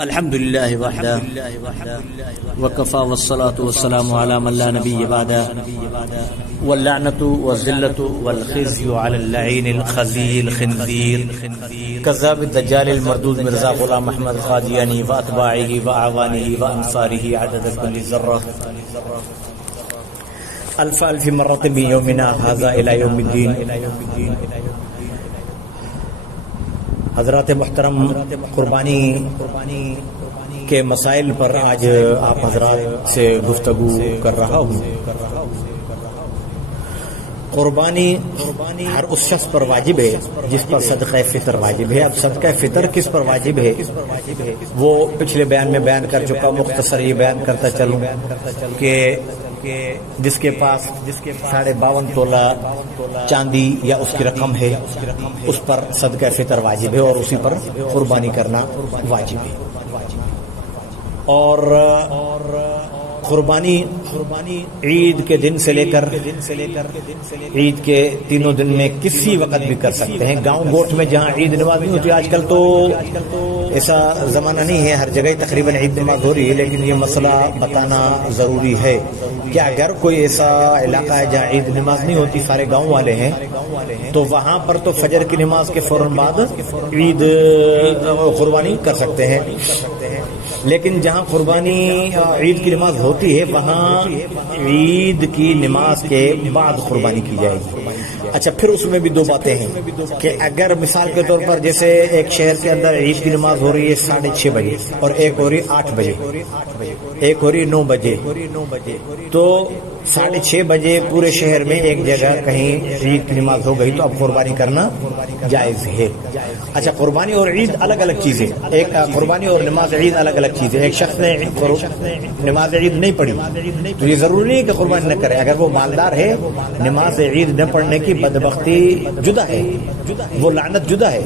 الحمد لله وحده وكفى والصلاة والسلام على من لا نبي بعده واللعنة والذلة والخزي على اللعين الخزي الخنزير كذاب الدجال المردود مرزا غلام احمد قادیانی واتباعه واعوانه وانصاره عدد كل ذرة الف الف مرة بيومنا هذا الى يوم الدين. حضرات محترم، قربانی کے مسائل پر آج آپ حضرات سے گفتگو کر رہا ہوں. قربانی ہر اس شخص پر واجب ہے جس پر صدقہ فطر واجب ہے. اب صدقہ فطر کس پر واجب ہے وہ پچھلے بیان میں بیان کر چکا. مختصر یہ بیان کرتا چلوں کہ جس کے پاس 52.5 تولہ چاندی یا اس کی رقم ہے اس پر صدقہ فطر واجب ہے اور اسی پر قربانی کرنا واجب ہے. اور قربانی عید کے دن سے لے کر عید کے 3 دن میں کسی وقت بھی کر سکتے ہیں. گاؤں گوٹھ میں جہاں عید نماز نہیں ہوتی، آج کل تو ایسا زمانہ نہیں ہے، ہر جگہ تقریباً عید نماز ہو رہی ہے، لیکن یہ مسئلہ بتانا ضروری ہے کہ اگر کوئی ایسا علاقہ ہے جہاں عید نماز نہیں ہوتی، سارے گاؤں والے ہیں، تو وہاں پر تو فجر کی نماز کے فوراً بعد عید قربانی کر سکتے ہیں. لیکن جہاں قربانی عید کی نماز ہوتی ہے وہاں عید کی نماز کے بعد قربانی کی جائے گی. اچھا، پھر اس میں بھی 2 باتیں ہیں کہ اگر مثال کے طور پر جیسے ایک شہر کے اندر عید کی نماز ہو رہی ہے 6:30 بجے اور ایک ہو رہی ہے 8 بجے، ایک ہو رہی ہے 9 بجے، تو 6:30 بجے پورے شہر میں ایک جگہ کہیں عید کی نماز ہو گئی تو اب قربانی کرنا جائز ہے. اچھا، قربانی اور عید الگ الگ چیزیں، ایک قربانی اور نماز عید الگ الگ چیزیں. ایک شخص نے نماز عید نہیں پڑھی تو یہ ضروری نہیں کہ قربانی نہ کرے. اگر وہ مالدار ہے، نماز عید نہ پڑھنے کی بدبختی جدا ہے، وہ لعنت جدا ہے،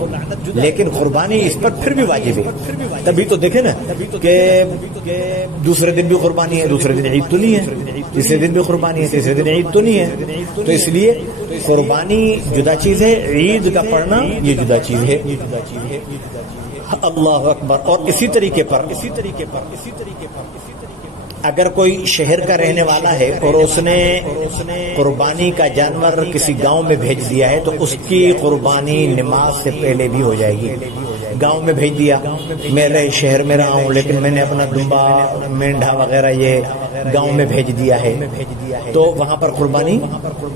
لیکن قربانی اس پر پھر بھی واجب ہے. تبھی تو دیکھیں نا کہ دوسرے دن بھی قربانی ہے، دوسرے دن عید تو نہیں ہے، تیسرے دن بھی قربانی ہے، تیسرے دن عید تو نہیں ہے. تو اس لیے قربانی جدا چیز ہے، عید کا پڑھنا یہ جدا چیز ہے. اللہ اکبر. اور اسی طریقے پر اگر کوئی شہر کا رہنے والا ہے اور اس نے قربانی کا جانور کسی گاؤں میں بھیج دیا ہے تو اس کی قربانی نماز سے پہلے بھی ہو جائے گی. گاؤں میں بھیج دیا، میں شہر میں رہا ہوں لیکن میں نے اپنا دمبا مینڈھا وغیرہ یہ گاؤں میں بھیج دیا ہے تو وہاں پر قربانی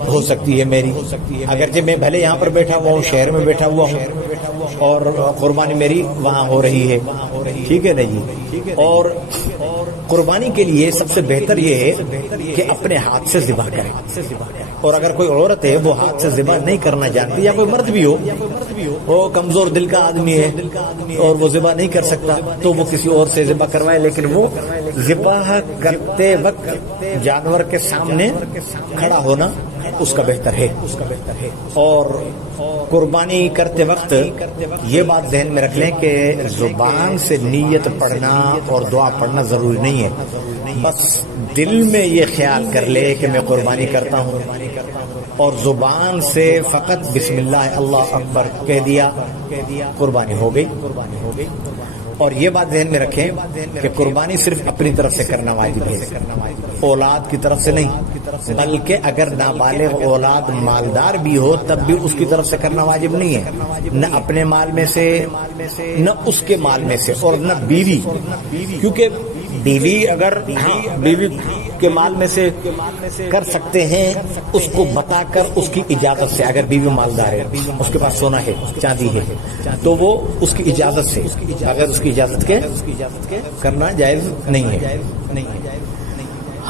ہو سکتی ہے میری. اگرچہ میں بھلے یہاں پر بیٹھا ہوا ہوں، شہر میں بیٹھا ہوا ہوں اور قربانی میری وہاں ہو رہی ہے، ٹھیک ہے نا جی. اور قربانی کے لیے سب سے بہتر یہ ہے کہ اپنے ہاتھ سے ذبح کرے. اور اگر کوئی عورت ہے وہ ہاتھ سے ذبح نہیں کرنا جانتی، یا کوئی مرد بھی ہو وہ کمزور دل کا آدمی ہے اور وہ ذبح نہیں کر سکتا تو وہ کسی اور سے ذبح کروائے، لیکن وہ ذبح کرتے وقت جانور کے سامنے کھڑا ہونا اس کا بہتر ہے. اور قربانی کرتے وقت یہ بات ذہن میں رکھ لیں کہ زبان سے نیت پڑھنا اور دعا پڑھنا ضروری نہیں ہے. بس دل میں یہ خیال کر لے کہ میں قربانی کرتا ہوں اور زبان سے فقط بسم اللہ اللہ اکبر کہہ دیا، قربانی ہو گئی. اور یہ بات ذہن میں رکھیں کہ قربانی صرف اپنی طرف سے کرنا واجب ہے، اولاد کی طرف سے نہیں، بلکہ اگر نابالغ اولاد مالدار بھی ہو تب بھی اس کی طرف سے کرنا واجب نہیں ہے، نہ اپنے مال میں سے نہ اس کے مال میں سے اور نہ بیوی. کیونکہ بیوی اگر بیوی کے مال میں سے کر سکتے ہیں اس کو بتا کر اس کی اجازت سے. اگر بیوی مالدار ہے، اس کے پاس سونا ہے، چاندی ہے، تو وہ اس کی اجازت سے، اگر اس کی اجازت کے کرنا جائز نہیں ہے.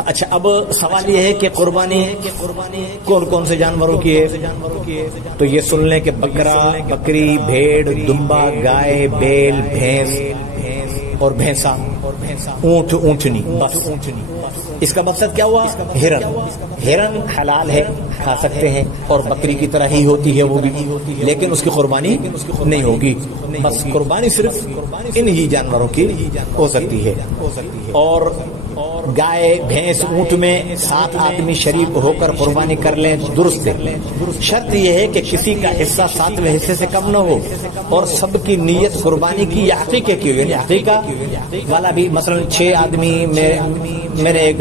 اچھا، اب سوال یہ ہے کہ قربانی کون کون سے جانوروں کی ہے؟ تو یہ سن لیں کہ بکرا، بکری، بھیڑ، دمبا، گائے، بیل، بھینس اور بھینسا، اونٹ، اونٹنی. بس اس کا مقصد کیا ہوا؟ ہرن حلال ہے، کھا سکتے ہیں اور بکری کی طرح ہی ہوتی ہے وہ بھی، لیکن اس کی قربانی نہیں ہوگی. بس قربانی صرف ان ہی جانوروں کی ہو سکتی ہے. اور گائے بھینس اونٹ میں 7 آدمی شریک ہو کر قربانی کر لیں درست ہے. شرط یہ ہے کہ کسی کا حصہ 7ویں حصے سے کم نہ ہو اور سب کی نیت قربانی کی یا عقیقے کی ہو. یعنی عقیقہ والا بھی مثلا 6 آدمی میں نے ایک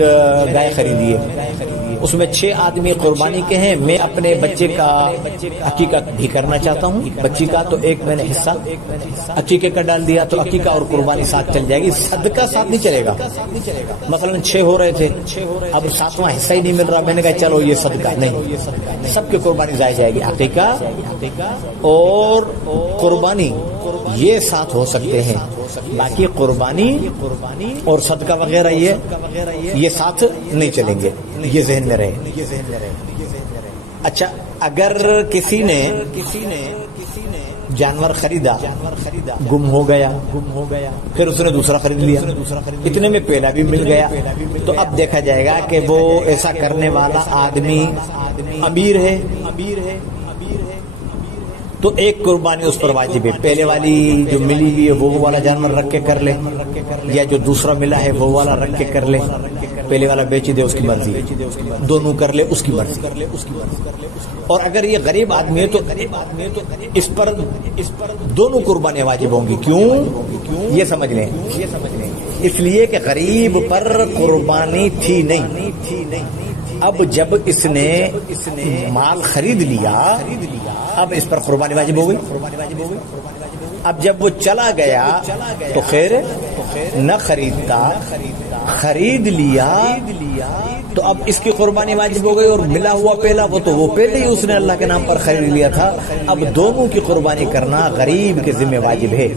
گائے خریدی ہے، اس میں 6 آدمی قربانی کے ہیں، میں اپنے بچے کا عقیقہ بھی کرنا چاہتا ہوں بچی کا، تو ایک میں نے حصہ عقیقے کا ڈال دیا تو عقیقہ اور قربانی ساتھ چل جائے گی. صدقہ ساتھ نہیں چلے گا. مثلا 6 ہو رہے تھے، اب 7واں حصہ ہی نہیں مل رہا، میں نے کہا چلو یہ صدقہ نہیں، سب کی قربانی ضائع جائے گی. عقیقہ اور قربانی یہ ساتھ ہو سکتے ہیں، باقی قربانی اور صدقہ وغیرہ یہ ساتھ نہیں چلیں گے، یہ ذہن میں رہے. اچھا، اگر کسی نے جانور خریدا، گم ہو گیا، پھر اس نے دوسرا خرید لیا، اتنے میں پہلا بھی مل گیا، تو اب دیکھا جائے گا کہ وہ ایسا کرنے والا آدمی امیر ہے تو ایک قربانی اس پر واجب ہے. پہلے والی جو ملی ہوئی ہے وہ والا جانور رکھ کے کر لے، یا جو دوسرا ملا ہے وہ والا رکھ کے کر لے. پہلے والا بیچ دے، اس کی مرضی، دونوں کر لے، اس کی مرضی. اور اگر یہ غریب آدمی ہے تو اس پر دونوں قربانیاں واجب ہوں گی. کیوں؟ یہ سمجھ لیں، اس لیے کہ غریب پر قربانی تھی نہیں. اب جب اس نے مال خرید لیا، اب اس پر قربانی واجب ہو گئی. اب جب وہ چلا گیا تو خیر نہ خریدتا، خرید لیا تو اب اس کی قربانی واجب ہو گئی. اور ملا ہوا پہلا وہ تو وہ پہلے ہی اس نے اللہ کے نام پر خرید لیا تھا. اب دونوں کی قربانی کرنا غریب کے ذمہ واجب ہے.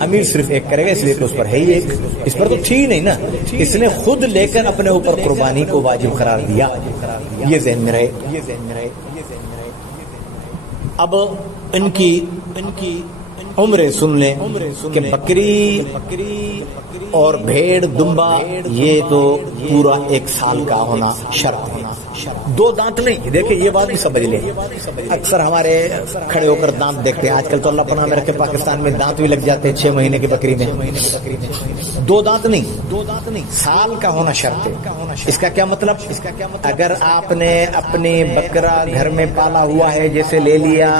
امیر صرف ایک کرے گا اس لیے کہ اس پر ہے ہی ایک، اس پر تو تھی نہیں نا، اس نے خود لے کر اپنے اوپر قربانی کو واجب قرار دیا. یہ ذہن میں رہے. اب ان کی عمریں سن لیں کہ بکری اور بھیڑ دمبا یہ تو پورا 1 سال کا ہونا شرط ہے. 2 دانت نہیں. دیکھیں یہ بات بھی سمجھ لیں، اکثر ہمارے کھڑے ہو کر دانت دیکھتے ہیں. آج کل تو اللہ پناہ میں رکھے پاکستان میں دانت بھی لگ جاتے ہیں 6 مہینے کی بکری میں. 2 دانت نہیں، سال کا ہونا شرط ہے. اس کا کیا مطلب؟ اگر آپ نے اپنی بکرا گھر میں پالا ہوا ہے، جیسے لے لیا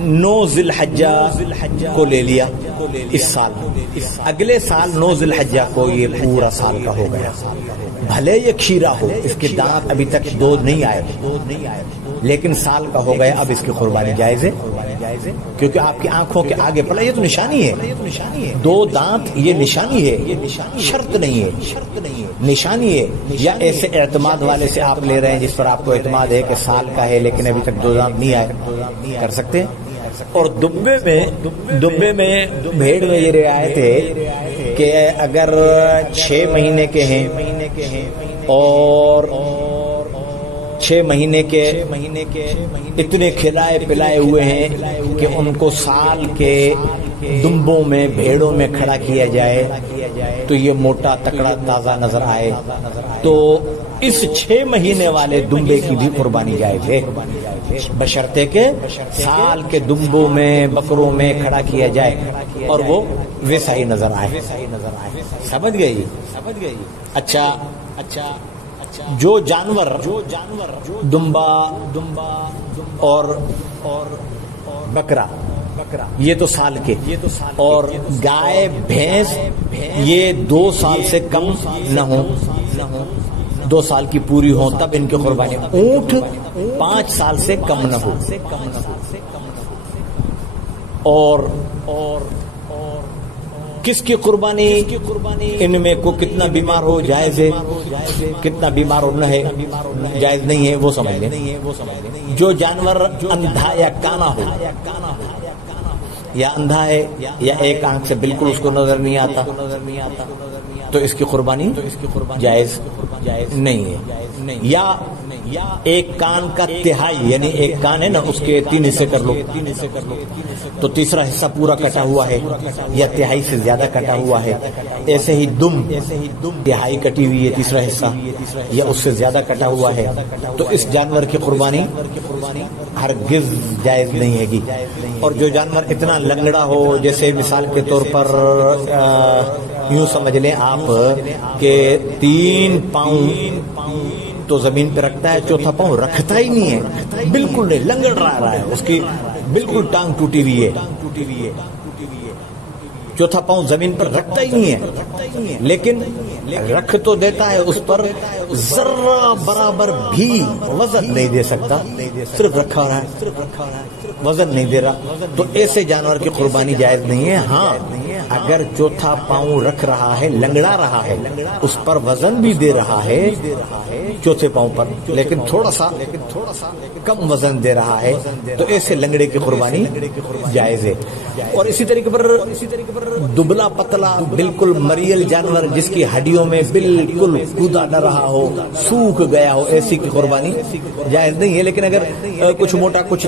9 ذی الحجہ کو لے لیا اس سال، اگلے سال 9 ذی الحجہ کو یہ پورا سال کا ہو گیا. بھلے یہ کھیرا ہو، اس کے دانت ابھی تک 2 نہیں آئے، لیکن سال کا ہو گیا، اب اس کی قربانی جائز ہے. کیونکہ آپ کی آنکھوں کے آگے پڑا، یہ تو نشانی ہے. 2 دانت یہ نشانی ہے، شرط نہیں ہے، نشانی ہے. یا ایسے اعتماد والے سے آپ لے رہے ہیں جس پر آپ کو اعتماد ہے کہ سال کا ہے لیکن ابھی تک 2 دانت نہیں آئے، کر سکتے. اور دبے میں بھیڑ میں یہ رعایت ہے کہ اگر 6 مہینے کے ہیں اور 6 مہینے کے اتنے کھلائے پلائے ہوئے ہیں کہ ان کو سال کے دمبوں میں بھیڑوں میں کھڑا کیا جائے تو یہ موٹا تکڑا تازہ نظر آئے، تو اس 6 مہینے والے دمبے کی بھی قربانی جائز ہے، بشرطے کہ سال کے دمبوں میں بکروں میں کھڑا کیا جائے اور وہ ویسا ہی نظر آئے. سمجھ گئی؟ اچھا، جو جانور دمبا اور بکرا یہ تو سال کے، اور گائے بھینس یہ 2 سال سے کم نہ ہوں، 2 سال کی پوری ہوں تب ان کی قربانی. اونٹ 5 سال سے کم نہ ہو. اور کس کی قربانی؟ ان میں کو کتنا بیمار ہو جائز ہے، کتنا بیمار نہ ہے جائز نہیں ہے، وہ سمجھ لیں. جو جانور اندھا یا کانا ہو، یا اندھا ہے یا ایک آنکھ سے بالکل اس کو نظر نہیں آتا، تو اس کی قربانی جائز نہیں ہے. یا ایک کان کا تہائی، یعنی ایک کان ہے نا اس کے 3 حصے کر لو تو تیسرا حصہ پورا کٹا ہوا ہے یا تہائی سے زیادہ کٹا ہوا ہے. ایسے ہی دم تہائی کٹی ہوئی ہے، تیسرا حصہ یا اس سے زیادہ کٹا ہوا ہے، تو اس جانور کی قربانی ہرگز جائز نہیں ہے گی. اور جو جانور اتنا لنگڑا ہو، جیسے مثال کے طور پر یوں سمجھ لیں آپ کہ 3 پاؤں تو زمین پہ رکھتا ہے، چوتھا پاؤں رکھتا ہی نہیں ہے، بالکل نہیں، لنگڑ رہا ہے، اس کی بالکل ٹانگ ٹوٹی ہوئی ہے، چوتھا پاؤں زمین پر رکھتا ہی نہیں ہے، لیکن رکھ تو دیتا ہے، اس پر ذرہ برابر بھی وزن نہیں دے سکتا، صرف رکھا رہا ہے، وزن نہیں دے رہا. تو ایسے جانور کی قربانی جائز نہیں ہے. ہاں اگر چوتھا پاؤں رکھ رہا ہے، لنگڑا رہا ہے، اس پر وزن بھی دے رہا ہے چوتھے پاؤں پر، لیکن تھوڑا سا کم وزن دے رہا ہے، تو ایسے لنگڑے کی قربانی جائز ہے. اور اسی طریقے پر دبلا پتلا بالکل مریل جانور جس کی ہڈیوں میں بالکل کودا نہ رہا ہو، سوکھ گیا ہو، ایسی کی قربانی جائز نہیں ہے. لیکن اگر کچھ موٹا کچھ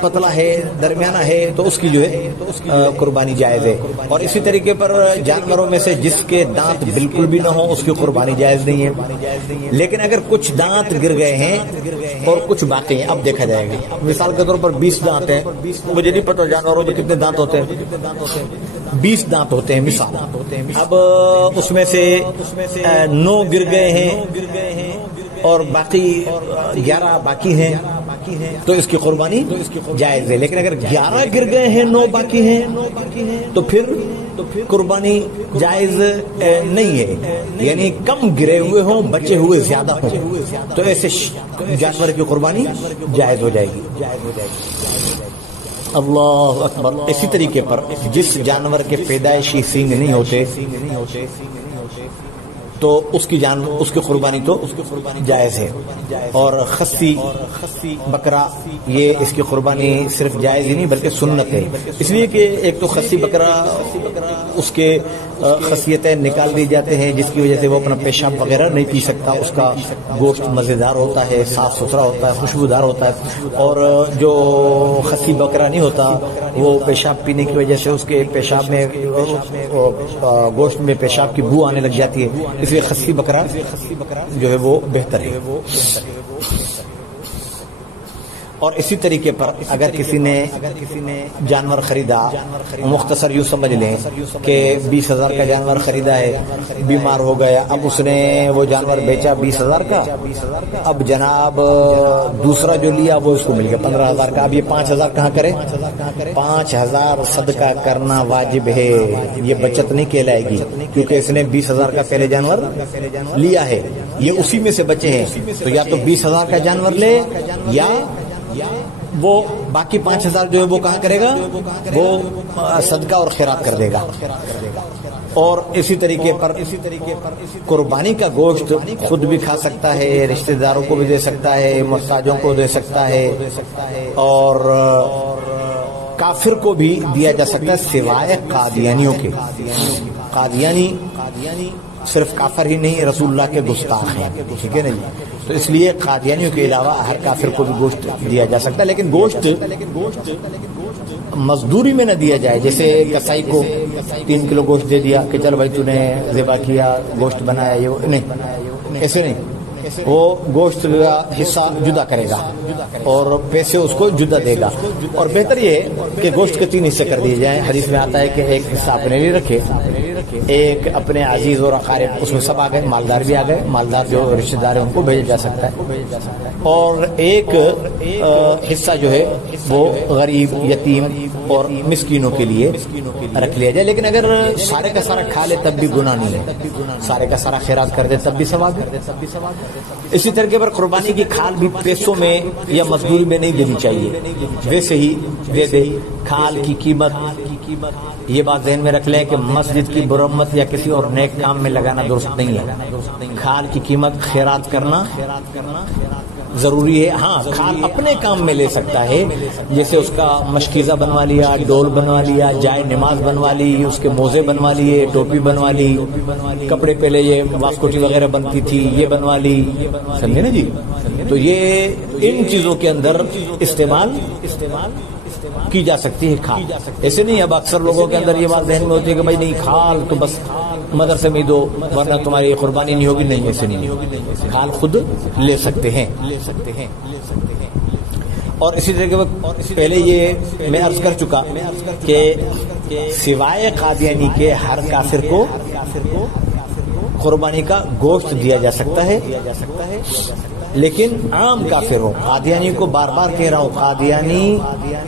پتلا ہے، درمیانہ ہے، تو اس کی جو ہے قربانی جائز ہے. اور اسی طریقے پر جانوروں میں سے جس کے دانت بالکل بھی نہ ہو، اس کی قربانی جائز نہیں ہے. لیکن اگر کچھ دانت گر گئے ہیں اور کچھ باقی ہیں، اب دیکھا جائے گا. مثال کے طور پر 20 دانت ہیں، مجھے نہیں پتا جانوروں میں کتنے دانت ہوتے ہیں، 20 دانت ہوتے ہیں مثال. اب اس میں سے 9 گر گئے ہیں اور باقی 11 باقی ہیں، تو اس کی قربانی جائز ہے. لیکن اگر 11 گر گئے ہیں، 9 باقی ہیں، تو پھر قربانی جائز نہیں ہے. یعنی کم گرے ہوئے ہوں، بچے ہوئے زیادہ ہوں، تو ایسے جانور کی قربانی جائز ہو جائے گی. اللہ اکبر. اسی طریقے پر جس جانور کے پیدائشی سینگ نہیں ہوتے تو اس کی قربانی تو جائز ہے. اور خصی بکرا، یہ اس کی قربانی صرف جائز ہی نہیں بلکہ سنت ہے. اس لیے کہ ایک تو خصی بکرا اس کے خصیتیں نکال دی جاتے ہیں، جس کی وجہ سے وہ اپنا پیشاب وغیرہ نہیں پی سکتا. اس کا گوشت مزیدار ہوتا ہے، صاف ستھرا ہوتا ہے، خوشبودار ہوتا ہے. اور جو خصی بکرا نہیں ہوتا، وہ پیشاب پینے کی وجہ سے اس کے پیشاب میں گوشت میں پیشاب کی بو آنے لگ جاتی ہے. اس لیے خصی بکرا جو ہے وہ بہتر ہے. اور اسی طریقے پر اگر کسی نے جانور خریدا، مختصر یوں سمجھ لیں کہ 20,000 کا جانور خریدا ہے، بیمار ہو گیا، اب اس نے وہ جانور بیچا 20,000 کا، اب جناب دوسرا جو لیا وہ اس کو مل گیا 15,000 کا. اب یہ 5,000 کہاں کرے؟ 5,000 صدقہ کرنا واجب ہے. یہ بچت نہیں کہلائے گی، کیونکہ اس نے 20,000 کا پہلے جانور لیا ہے، یہ اسی میں سے بچے ہیں. تو یا تو 20,000 کا جانور لے، یا وہ باقی 5,000 جو ہے وہ کہاں کرے گا؟ وہ صدقہ اور خیرات کر دے گا. اور اسی طریقے پر قربانی کا گوشت خود بھی کھا سکتا ہے، رشتہ داروں کو بھی دے سکتا ہے، محتاجوں کو دے سکتا ہے، اور کافر کو بھی دیا جا سکتا ہے سوائے قادیانیوں کے. قادیانی صرف کافر ہی نہیں، رسول اللہ کے گستاخ ہیں، ٹھیک ہے نا جی. تو اس لیے قادیانیوں کے علاوہ ہر کافر کو بھی گوشت دیا جا سکتا ہے. لیکن گوشت مزدوری میں نہ دیا جائے. جیسے کسائی کو 3 کلو گوشت دے دیا کہ چل بھائی تو نے ذبح کیا، گوشت بنایا، یہ نہیں، ایسے نہیں. وہ گوشت کا حصہ جدا کرے گا اور پیسے اس کو جدا دے گا. اور بہتر یہ ہے کہ گوشت کے 3 حصے کر دیے جائیں. حدیث میں آتا ہے کہ ایک حصہ اپنے لیے رکھے، ایک اپنے عزیز اور اقارب، اس میں سب آ گئے، مالدار بھی آ گئے، مالدار جو رشتہ دار ہیں ان کو بھیجا جا سکتا ہے. اور ایک حصہ جو ہے وہ غریب، یتیم اور مسکینوں کے لیے رکھ لیا جائے. لیکن اگر سارے کا سارا کھا لے تب بھی گناہ نہیں ہے، سارے کا سارا خیرات کر دے تب بھی ثواب ہے. اسی طریقے پر قربانی کی کھال بھی پیسوں میں یا مزدوری میں نہیں دینی چاہیے، ویسے ہی دے دے. کھال کی قیمت، یہ بات ذہن میں رکھ لیں کہ مسجد کی مرمت یا کسی اور نیک کام میں لگانا درست نہیں ہے. کھال کی قیمت خیرات کرنا ضروری ہے. ہاں کھال اپنے کام میں لے سکتا ہے، جیسے اس کا مشکیزہ بنوا لیا، ڈول بنوا لیا، جائے نماز بنوا لی، اس کے موزے بنوا لیے، ٹوپی بنوا لی، کپڑے پہلے یہ واسکوٹی وغیرہ بنتی تھی یہ بنوا لی، سمجھے نا جی. تو یہ ان چیزوں کے اندر استعمال کی جا سکتی ہے کھال. ایسے نہیں. اب اکثر لوگوں کے اندر یہ بات ذہن میں ہوتی ہے کہ بھائی نہیں کھال تو بس مدرسے میں دو ورنہ تمہاری قربانی نہیں ہوگی. نہیں، ایسے نہیں. کھال خود لے سکتے ہیں. اور اسی طرح کے پہلے یہ میں عرض کر چکا کہ سوائے قادیانی کے ہر کافر کو قربانی کا گوشت دیا جا سکتا ہے، لیکن عام کافر ہوں، قادیانی کو بار بار کہہ رہا ہوں، قادیانی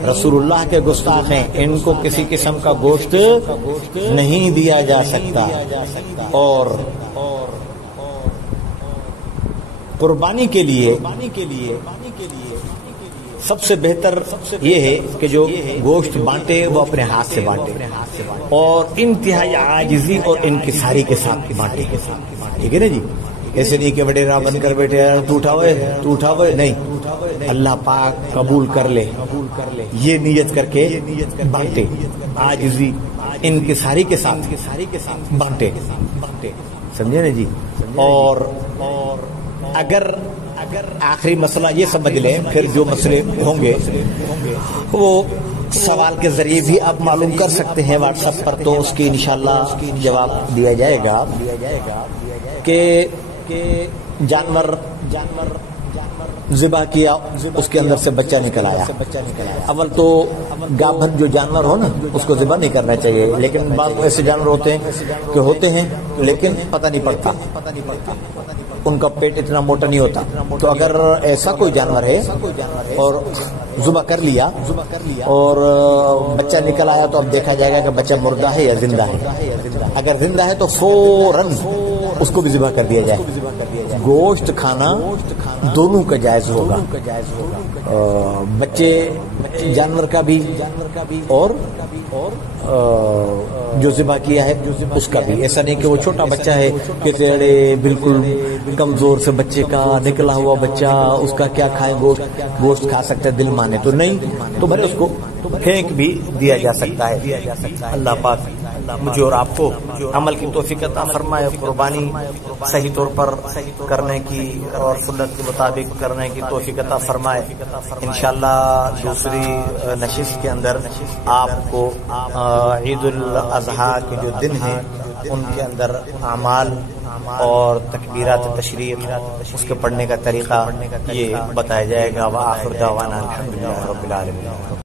رسول اللہ کے گستاخ ہیں، ان کو کسی قسم کا گوشت نہیں دیا جا سکتا۔ اور قربانی کے لیے سب سے بہتر یہ ہے کہ جو گوشت بانٹے وہ اپنے ہاتھ سے بانٹے اور انتہائی عاجزی اور انکساری کے ساتھ بانٹے، ٹھیک ہے نا جی؟ ایسے نہیں کہ وڈیرا بن کر بیٹھے تو اٹھا ہوئے نہیں، اللہ پاک قبول کر لے یہ نیت کر کے بانٹے، عاجزی انکساری کے ساتھ بانٹے، سمجھے نا جی؟ اور اگر آخری مسئلہ یہ سمجھ لیں، پھر جو مسئلے ہوں گے وہ سوال کے ذریعے بھی آپ معلوم کر سکتے ہیں واٹس ایپ پر، تو اس کی انشاءاللہ جواب دیا جائے گا کہ جانور ذبح کیا، اس کے اندر سے بچہ نکل آیا، اول تو گابھن جو جانور ہو نا اس کو ذبح نہیں کرنا چاہیے، لیکن بعض ایسے جانور ہوتے ہیں لیکن پتہ نہیں پڑتا، ان کا پیٹ اتنا موٹا نہیں ہوتا، تو اگر ایسا کوئی جانور ہے اور ذبح کر لیا اور بچہ نکل آیا تو اب دیکھا جائے گا کہ بچہ مردہ ہے یا زندہ ہے، اگر زندہ ہے تو فوراً اس کو بھی ذبح کر دیا جائے۔ گوشت کھانا دونوں کا جائز ہوگا، بچے جانور کا بھی اور جو ذبح کیا ہے اس کا بھی، ایسا نہیں کہ وہ چھوٹا بچہ ہے کہ تیرے بالکل کمزور سے بچے کا نکلا ہوا بچہ اس کا کیا کھائیں، گوشت کھا سکتا ہے دل مانے تو نہیں، تو بھلے اس کو پھینک بھی دیا جا سکتا ہے۔ اللہ پاک مجھے اور آپ کو عمل کی توفیق عطا فرمائے، قربانی صحیح طور پر کرنے کی اور سنت کے مطابق کرنے کی توفیق عطا فرمائے۔ انشاءاللہ دوسری نشست کے اندر آپ کو عید الاضحیٰ کے جو دن ہیں ان کے اندر اعمال اور تکبیرات تشریق اس کے پڑھنے کا طریقہ یہ بتایا جائے گا۔ وآخر دعوانا الحمدللہ رب العالمین۔